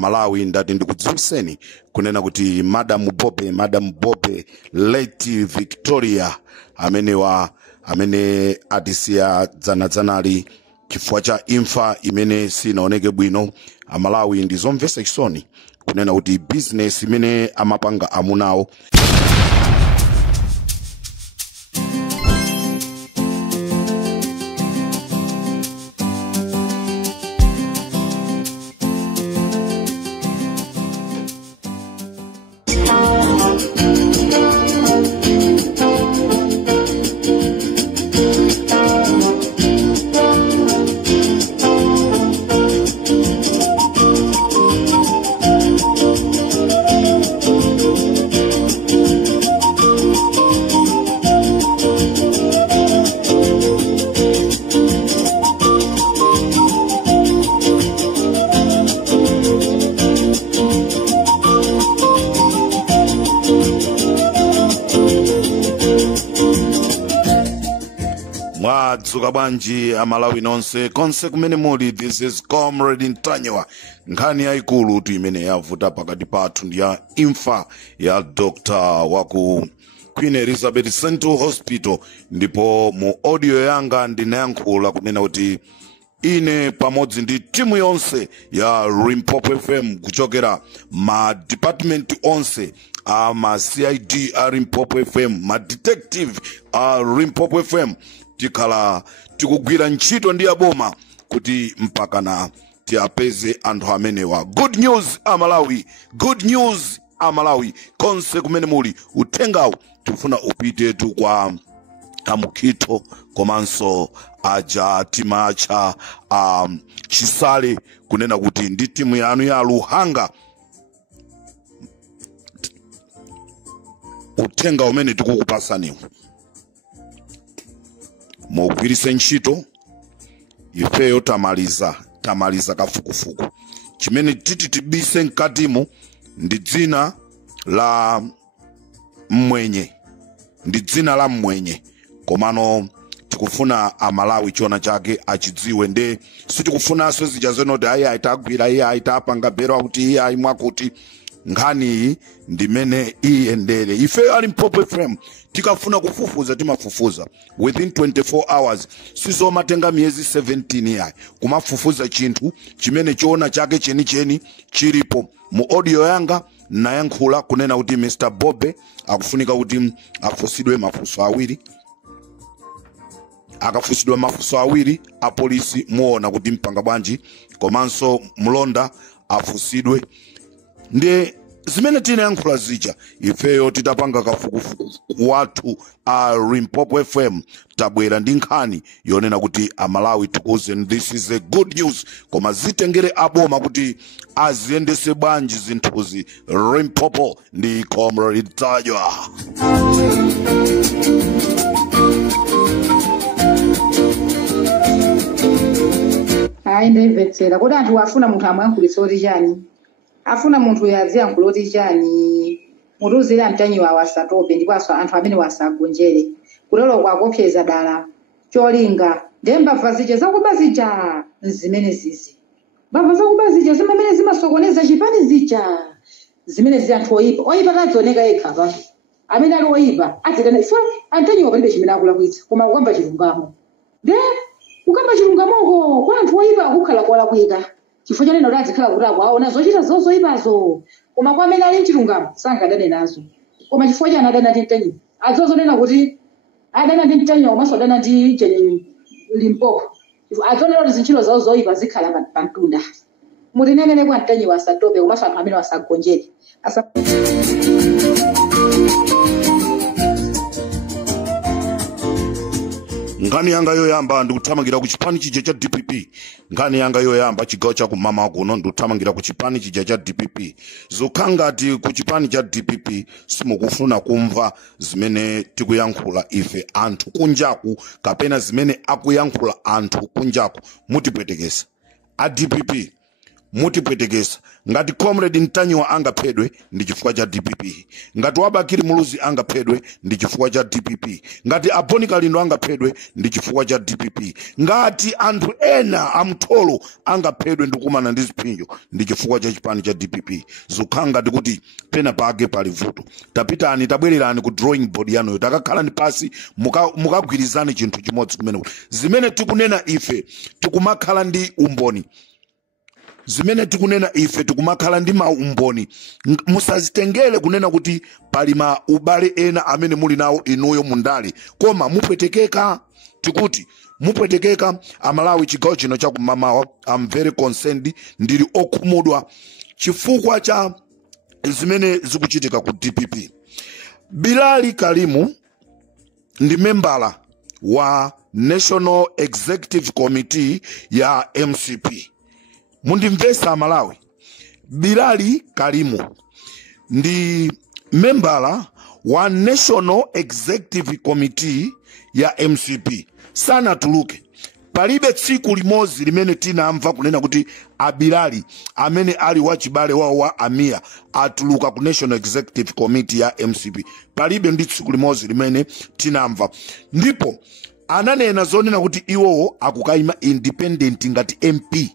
Malawi ndati ndikudziwiseni kunena kuti Madam Bobe late Victoria amene atisiya dzanali chifukwa cha imfa imene sinaoneke bwino. Amalawi ndizomvetsa chisoni kunena kuti business imene amapanga amunawo mwadzuka bwanji Amalawi nonse konse kumene muli. This is Comrade Ntanyewa. Nkhani yaikulu tu imene yavuta pakati pathu ndi ya imfa ya Dr. waku Queen Elizabeth Central Hospital, ndipo mu audio yanga ndinayankhula kunena kuti ine pamodzi ndi timu yonse ya Limpopo FM kuchokera ma department onse ma CID a Limpopo FM, ma detective a Limpopo FM, tikhala tikugwira ntchito ndi aboma kuti mpakana tiapeze anthu amenewa. Good news Amalawi, good news Amalawi konse kumene muli. Uthengawu tifuna upite tu kwa Amukito komanso aja timacha Chisale kunena kuti ndi timu yanu ya Luhanga. Uthenga umene tikukupasaniwo mugwirise ntchito. Ifeyo tamaliza kafukufuku. Chimene titibise mkatimu ndi dzina la mwenye, komano tikufuna Amalawi chiona chake achidziwe. Nde sitikufunanso zija zenoti ayi aitagwira iye aitapanga bero kuti iye aimwakuti. Nkhani ndimene iyendere. Ife ali Limpopo FM tikafuna kufufuza timafufuza within 24 hours. Sizomatenga miyezi 17 yayi kumafufuza chinthu chimene chiona chake chenicheni chilipo. Mu audio yanga nayankhula kunena kuti Mr. Bobe akufunika kuti afusidwe mafunso awiri. Akafusidwa mafunso awiri apolisi muona kuti mpanga bwanji, komanso mlonda afusidwe. Nde zimene tinayankhula zija ifeyo titapanga kafukufuku watu a Limpopo FM tabwera ndi nkhani yonena kuti Amalawi tikuze this is a good news, koma zitengere aboma kuti aziyendese bwanji zinthuzi. Limpopo ndi Comrade Ntanyewa. Hayi ndimvetsera kuti anthu afuna munthu amwankhulitsa oti chani, afuna munthu yaziyankhula oti chani. Mutuzira Ntanyewa wasatope ndipo anthu amene wasagonjere kulero kwakopseza dala cholinga ndembava zija zakuba zija zimene zizi mbava zakuba zija zimene zimasokoneza chipani zija zimene zi anthu oyipa tadzioneka yekha pa amene ali oyipa atikana ife Ntanyewa palibe chimene akulakwitsa koma ukamba chilungamo. Nde ukamba chilungamoko kwa anthu oyipa akukhala kwalakwika chifukwa chanena kuti azikhala kuti akuaona zochita zoyipazo, koma kwa amene ali mchilungamo sangadane nazo. Koma chifukwa chani adana ndi Ntanyewa adzozonena kuti adana ndi Ntanyewa komanso adana ndi Jenny Limpopo adzonena kuti zintchito zawo zoyipa zikhala pa mtunda. Mutinenene kwa Ntanyewa asatope komanso anthu amene wasagonjere Nkhani yanga yoyamba ndikuthamangira ku chipani chija cha DPP. Nkhani yanga yoyamba chigawo cha kumama kuno ndikuthamangira ku chipani chija cha DPP. Zokhangati ku chipani cha DPP simukufuna kumva zimene tikuyankhula ife anthu kunjaku kapena zimene akuyankhula anthu kunjaku mutipwetekesa. A DPP mutipwetekesa ngati comrade Ntanyiwa angaphedwe ndi chifukwa cha DPP, ngati Wabakiri Muluzi angaphedwe ndi chifukwa cha DPP, ngati Aboni Kalindo angaphedwe ndi chifukwa cha DPP, ngati anthu ena amtholo angaphedwe ndi kumana ndi ziphinjo ndi chifukwa cha chipani cha DPP. Zukhanga ndikuti pena pake pali vuto. Tapitani tabwererani ku drawing board yanuyo, takakhalani pasi mukagwirizane chinthu chimodzi kumene zimene tikunena ife tikumakhala ndi umboni, zimene tikunena ife tikumakhala ndi maumboni. Musazitengere kunena kuti pali maubale ena amene muli nawo inuyo mundale, koma mupwetekeka. Tikuti mupwetekeka. Amalawi chigawo chino chakumamawa, I'm very concerned, ndili okhumudwa chifukwa cha zimene zikuchitika ku DPP. Bilali Kalimu ndi membala wa National Executive Committee ya MCP. Mundimvesa Malawi. Bilali Kalimu ndi membala wa National Executive Committee ya MCP. Sana tuluke. Palibe tsiku limozi limene tinamva kunena kuti Abilali amene ali wachibale wao wa Amia atuluka ku National Executive Committee ya MCP. Palibe ndi tsiku limozi limene tinamva. Ndipo ananena zonena kuti iwowo akukaima independent ngati MP.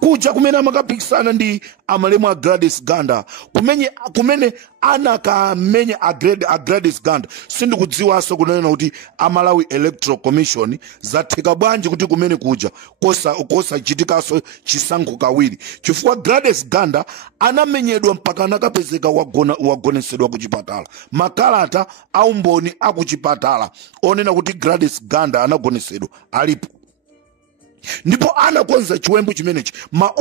Kuja kumene amakapikisana ndi amalemu a Gladys Ganda, kumene anakamenya a Gladys Ganda. Sindikudziwaso kunena kuti Amalawi Electoral Commission zatheka bwanji kuti kumene kuja kosa chitikaso chisankho kawiri, chifukwa Gladys Ganda anamenyedwa mpaka anakapezeka wagonesedwa ku chipatala. Makalata aumboni akuchipatala onena kuti Gladys Ganda anagonesedwa alipo. Ndipo anakonza chiwembu chimenechi.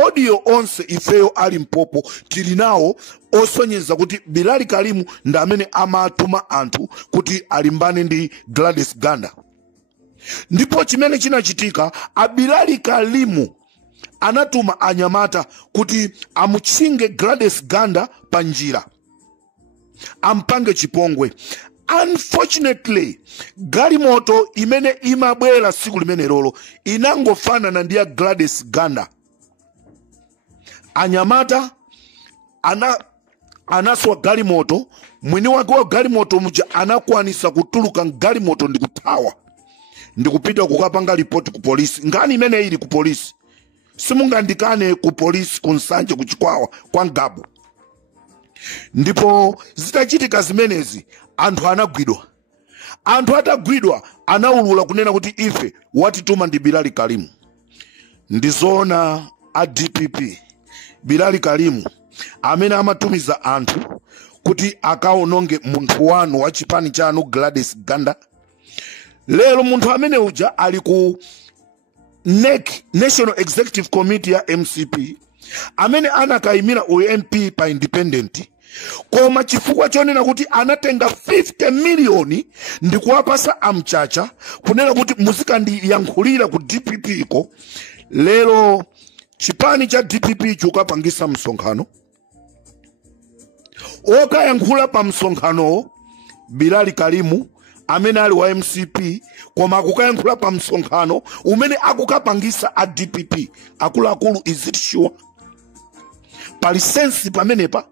Audio onse ifeyo ali mpopo tilinawo osonyeza kuti Bilali Kalimu nda amene amatuma anthu kuti alimbane ndi Gladys Ganda. Ndipo chimene chinachitika, Bilali Kalimu anatuma anyamata kuti amutchinge Gladys Ganda panjira, ampange chipongwe. Unfortunately, galimoto imene imabwera siku limene lolo inangofanana ndi ya Gladys Ganda. Anyamata anaswa galimoto, mwini wake wa galimoto muja anakwanisa kutuluka galimoto ndi kuthawa, ndi kupita kukapanga report ku polisi. Ngani imene ili ku polisi, simungandikane ku polisi kunsanje kuchikwawa kwa Ngabu. Ndipo zitachitika zimenezi, anthu anagwidwa. Anthu atagwidwa anaulula kunena kuti ife watituma ndi Bilali Kalimu. Ndizona a DPP Bilali Kalimu amene amatumiza anthu kuti akaononge munthu wanu wa chipani chanu Gladys Ganda. Lero munthu amene uja ali ku NEC, National Executive Committee ya MCP, amene anakaimira UMP pa independent. Koma chifukwa chonena kuti anatenga 50 milioni ndi kuwapasa amchacha kunena kuti muzikandiyankhulira ku DPP ko. Lero chipani cha DPP chukapangisa msonkhano. Okayankhula pa msonkhano Bilali Kalimu amene ali wa MCP, koma akukayankhula pa msonkhano umene akukapangisa a DPP. Akulu is it sure? Pali sensi pamenepa.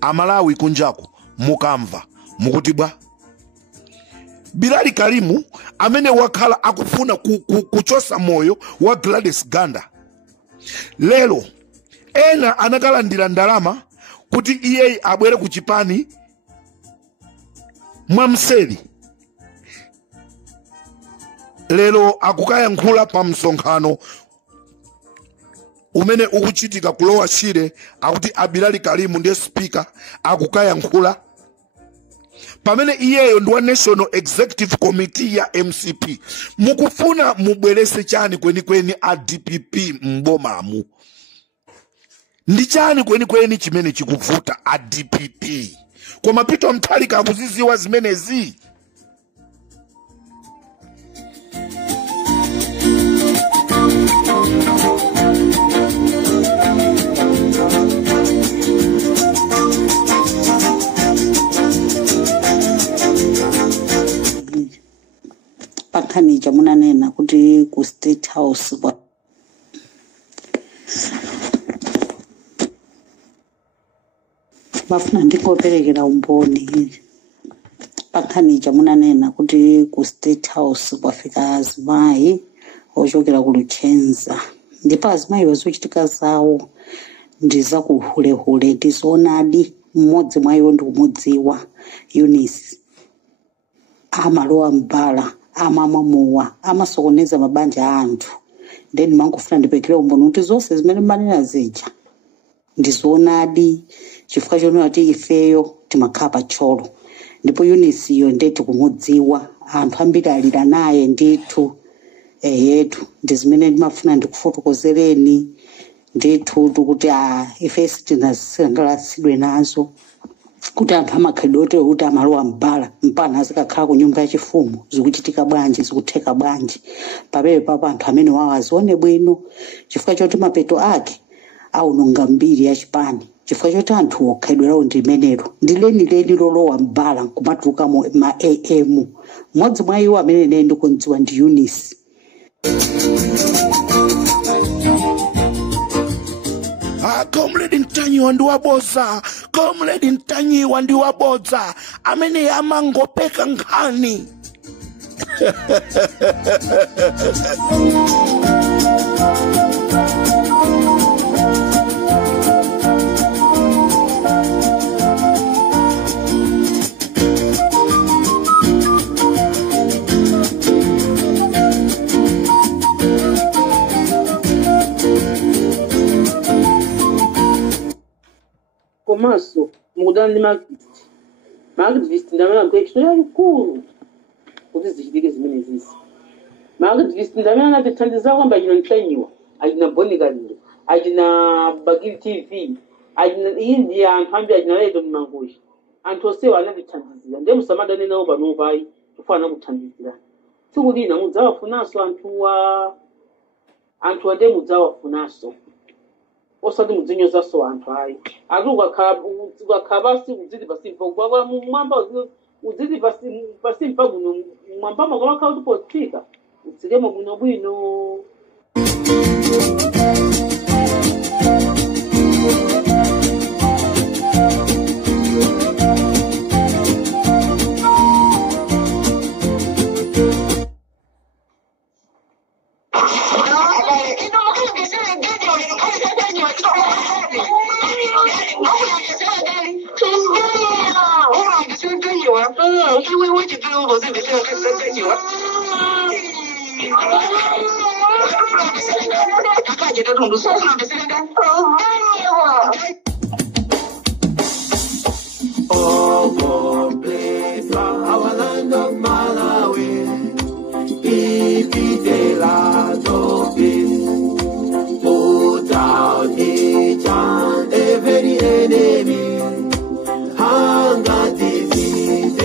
Amalawi kunjako mukamva mukuti bwa Bilali Kalimu amene wakhala akufuna kuchosa moyo wa Gladys Ganda. Lelo ena anakalandira ndalama kuti iye abwere ku chipani mwamseli. Lelo akukayankhula pa msonkhano umene ukuchitika kulowa Shire, akuti Bilali Kalimu ndiye speaker akukayankhula pamene iyeyo ndi wa National Executive Committee ya MCP. Mukufuna mubwerese chani kweni a DPP mbomamu? Ndi chani kweni chimene chikuvuta a DPP? Koma Peter Mutharika akuziziwa zimenezi. Pakhanija chamunanena kuti ku State House kwa bafuna ndikoperekera umboni pakhani chamunanena kuti ku State House kwafika azimayi ochokera ku Luchenza ndipo azimayi wazochitika zawo ndiza kuhulehule tizoonadi mmodzi mwayo ndikumudziwa Eunice amalowa mbala amamamuwa amasokoneza mabanja a anthu then mangofuna ndipekere umboni kuti zonse zimene manena zija ndizoonadi chifukwa chonena kuti ifeyo timakhala pacholo ndipo Eunice iyo ndeti kumudziwa anthu ambiri alira naye ndithu yetu ndizimene ndimafuna ndikufotokozereni ndithu kuti ife sitinasangalasidwe nazo kuti anthu amakhalidwe kuti amalowa mbala mpana azikakhala ku nyumba ya chifumu zikuchitika bwanji zikutheka bwanji pamene papo anthu amene wawo azione bwino chifukwa choti mapeto ake aunonga mbiri ya chipani chifukwa choti anthu okhalidwerawo ndi limenelo ndileni lolowa mbala nkumatuluka ma AM mmodzi mwa iwo amene ne ndikudziwa ndi Eunice. Comrade Ntanyiwa ndiwabodza, Comrade Ntanyiwa ndiwabodza amene amangopeka nkhani. Komanso mukudana ndi Marxist ndamene kuti chitoya chikulu kuti zichitike zimene zizi. Marxist ndamene anatithandiza kwamba achina Ntanyiwa, achina Bonikalile, achina Bagiri TV, achina India anthu ambiri achina Leto Mangoshi. Anthu onsewa anatithandizira ndiye musamadane nawo panopayi kufana kuthandizira. Tsiku lina mudzawafunanso anthu ade mudzawafunanso. Osati mudzinyozaso anthu ayi ati ukakhala pasi udziti pasimpa kwa mwamba udziti pasimpa kuno mwambamo kamakhala kuti potsika utsikemo bwinobwino. Our land of Malawi, if the land of peace, put out each and every enemy, hunger, disease,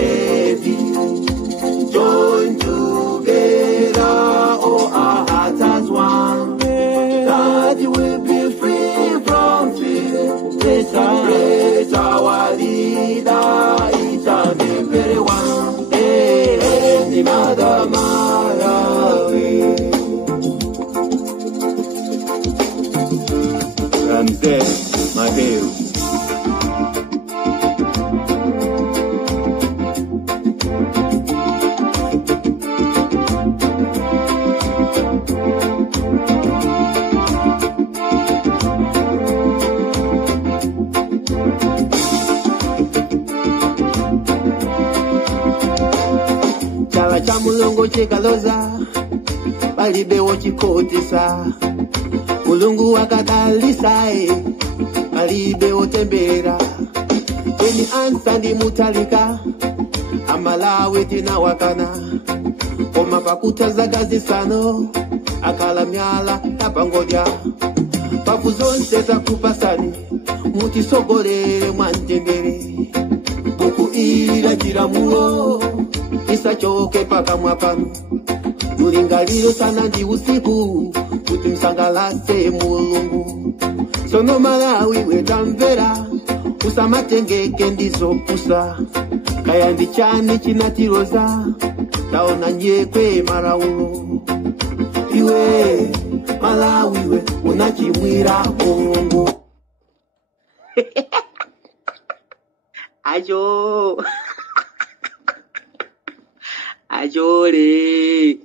join together, all our hearts as one, that you will be free from fear. Praise our leader, each and every one, the Mother Malawi. Ramsey, my hail. Mulungu chikaloza palibewo chikotisa Mulungu akadalisa palibewo tembera Weni ansa ndi mutalika Amalawi tina wakana Koma pakutaza gazisano Akala myala tapangodya Pafu zonse za kupasani Mutisogolere mwantendere Buku ila jiramulo Isachoke paka mwapanu Mulingaliro sana ndi usiku Kuti msangalase Mulungu Sono Malawi wetamvera Usamatengeke ndizo pusa Kaya ndichani chinatiroza taona nyekwe maraulo. Iwe Malawi we unachimwira Kongo. Ajo. Ajole.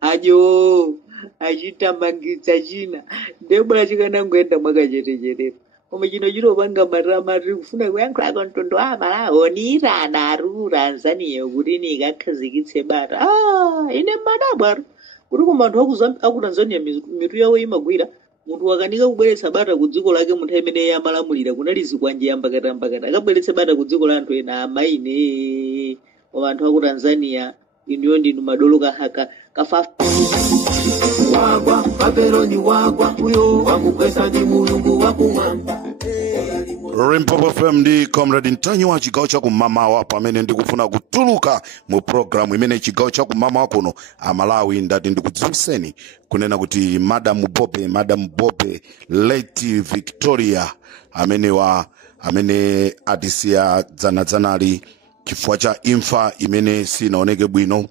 Ajo. Achitamangitsa china. Ndebula chikanangoenda mwakachetechetepa. Koma chino chinovanga maramari kufuna kuyankhula kontondo Malawi na aru Tanzania kuti nikakhazikitse bata. Ine madabwaro. Kuti kumanthu aku Tanzania mitu yawo imagwira. Munthu akanika kubweretsa bata ku dziko lake munthu amene amalamulira kunali zikwanje yambakatambakata. Akabweretsa bata ku dziko la anthu ena amaine. Koma anthu aku Tanzania iniyo ndinu madolo kahaka kafafu. Wagwa Babeloni wagwa uyo wamukwesa ndi mulungu wakumwamba. Rimpopo FM ndi Comrade Ntanyiwa chigawo cha kumamawa pamene ndikufuna kutuluka mu programu imene chigawo cha kumamawa kuno Malawi ndati ndikudziwiseni kunena kuti Madam Bobe late Victoria amene atisiya dzanali chifukwa cha imfa imene sinaoneke bwino.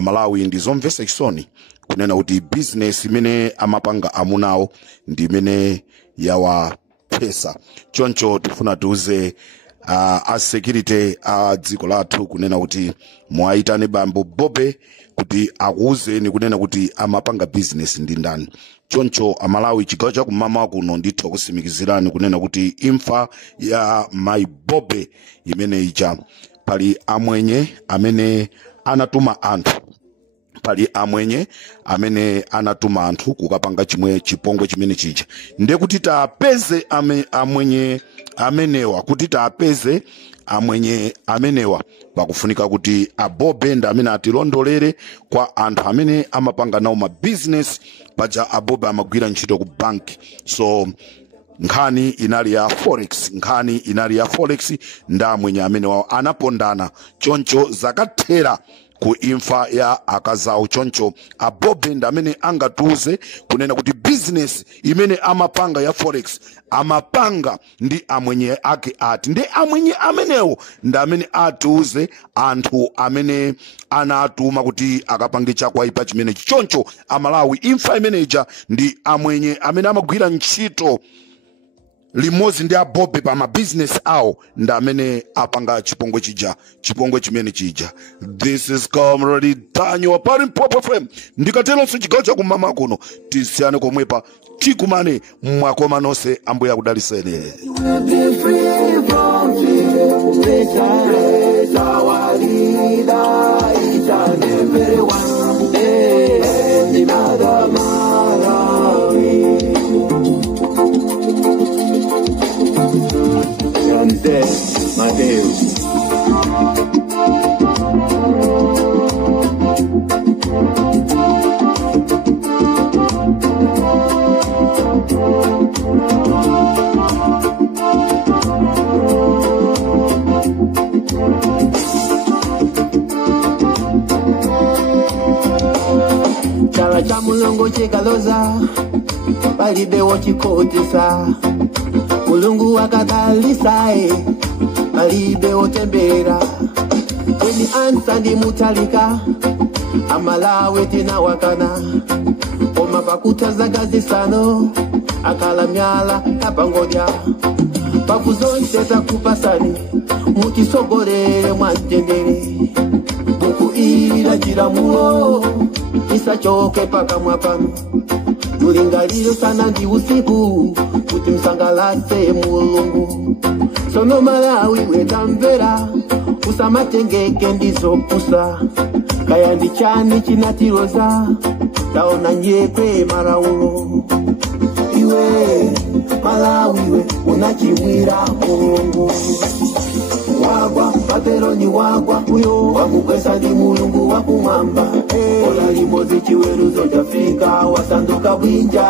Malawi ndizomvetsa chisoni kunena kuti business imene amapanga amunawo ndi imene yawa pesa. Choncho tifuna tuuze a security a dziko lathu kunena kuti muaitane bambo Bobe kuti akuuzeni kunena kuti amapanga business ndi ndani. Choncho Malawi chigawo cha kumamawa kuno ndithu kusimikizirani kunena kuti imfa ya my Bobe imene ija pali amwenye amene anatuma anthu. Pali amwenye amene anatuma anthu kukapanga chipongwe chimene chija. Nde kuti tapeze amwenye amenewa, kuti tapeze amwenye amenewa pakufunika kuti Abobe nda amene atilondolere kwa anthu amene amapanga nawo ma business paja Abobe amagwira ntchito ku bank. So nkhani inali ya forex nda amwenye amenewa anapondana. Choncho zakathera ku imfa ya akazawo. Choncho Abobe nda amene angatuze kunena kuti business imene amapanga ya forex amapanga ndi amwenye ake ati. Ndi amwenye amenewo nda amene atuze anthu amene anatuma kuti akapange chakwaipa chimene. Choncho Malawi imfa imeneja ndi amwenye amene amagwira ntchito limodzi ndi Abobe pa ma business awo nda amene apanga chipongwe chimene chija. This is Comrade Ntanyiwa pa Limpopo FM. Ndikatelonso chigawo cha kumamawa kuno tisiyane komwepa tikumane mwakoma nonse. Ambuye akudaliseni. Mateus. Chala cha mulungu chikaloza palibewo chikotesa. Mulungu akadalisa palibe otembera. Weni ansa ndi mutalika Amalawi tina wakana. Oma pakutaza gazisano akala myala kapangodya. Pakuzonse takupasani mutisogolere mwantendere. Mukuira chiramulo isachoke paka mwapano. Mulingaliro sana ndi usiku kuti msangalase mulungu. Sono Malawi wetamvera usamatengeke ndizopusa. Kaya ndi chani chinatiroza taona nyekwe maraulo. Iwe Malawi we unachimwira Kongo. Wagwa Babeloni wagwa uyo wamukwesa ndi mulungu wakumwamba. Ola limodzi chiweruzo chafika wasanduka bwinja.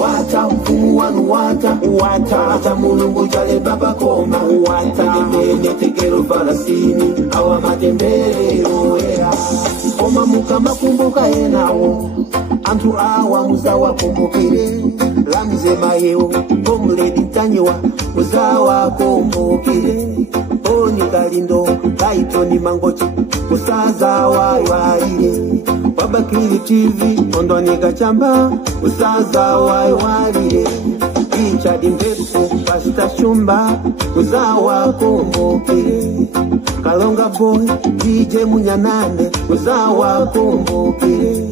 Wata mfumu wanu wata mulungu chale baba koma. Wata nimene tekero farasini awa matembero. koma mukamakumbuka enawo anthu awa muzawakumbukire Lamze Mayo Comrade Ntanyiwa muzawakumbukire Oni Kalindo Kaitoni Mangochi musazawawarire Wabakili TV Ondoni Kachamba musazawawarire Richard Mpefu Pastor Shumba muzawakumbukire Kalonga Boy DJ Munyanane muzawakumbukire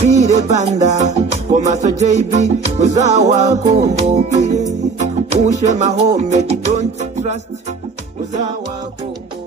Bire Banda Komaso JB muzawakumbukire Ushe Mahomed Don't Trust muzawakumbukire